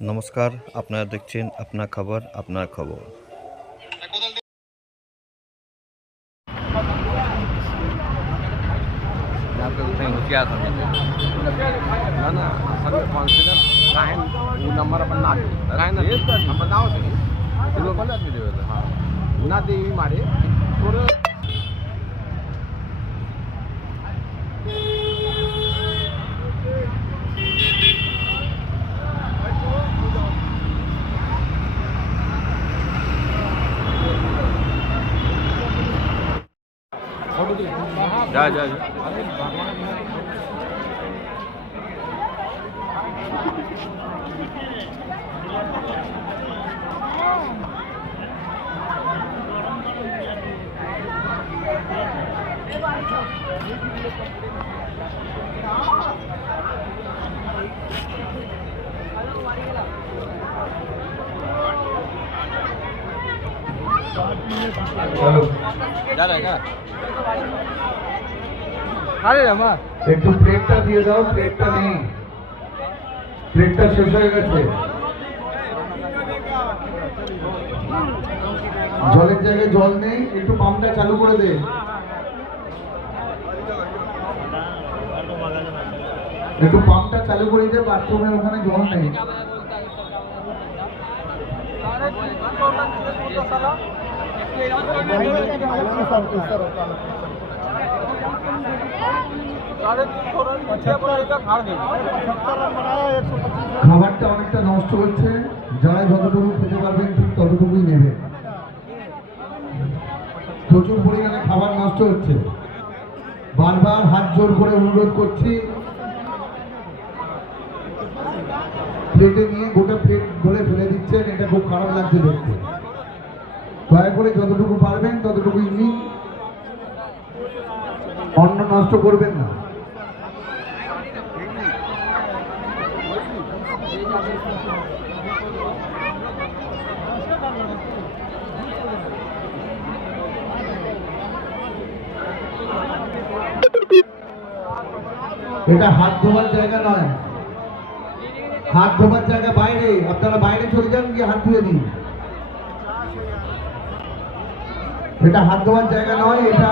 নমস্কার আপনারা দেখছেন আপনার খবর আপনার খবর यहाँ पे कहीं होशियार समझे ना ना सर कॉन्फिडेंस काय वो नंबर अपन ना काय ना हम बताओ सही तुलो पण व्हिडिओ हा ना देवी मारे थोडं যা যা Thank you. আরে রামা। একটু প্লেটটা দিয়ে দাও প্লেটটা নেই। প্লেটটা শেষ হয়ে গেছে। জলের জায়গায় জল নেই একটু পাম্পটা চালু করে দে। একটু পাম্পটা চালু করে দে বাথরুমের ওখানে জল নেই। খাবারটা অনেকটা নষ্ট হচ্ছে। যারা যতটুকু খেতে পারবেন, ঠিক ততটুকুই নেবে। প্রচুর পরিমাণে খাবার নষ্ট হচ্ছে। বারবার হাত জোর করে অনুরোধ করছি। প্লেটে নিয়ে গোটা প্লেট ভরে ফেলে দিচ্ছেন, এটা খুব খারাপ লাগছে দেখতে। দয়া করে যতটুকু পারবেন, ততটুকুই নিন। অন্ন নষ্ট করবেন না। এটা হাত ধোয়ার জায়গা নয়। হাত ধোয়ার জায়গা বাইরে। আপনারা বাইরে চলে যান, গিয়ে হাত ধুয়ে দিন এটা হাত ধোয়ার জায়গা নয় এটা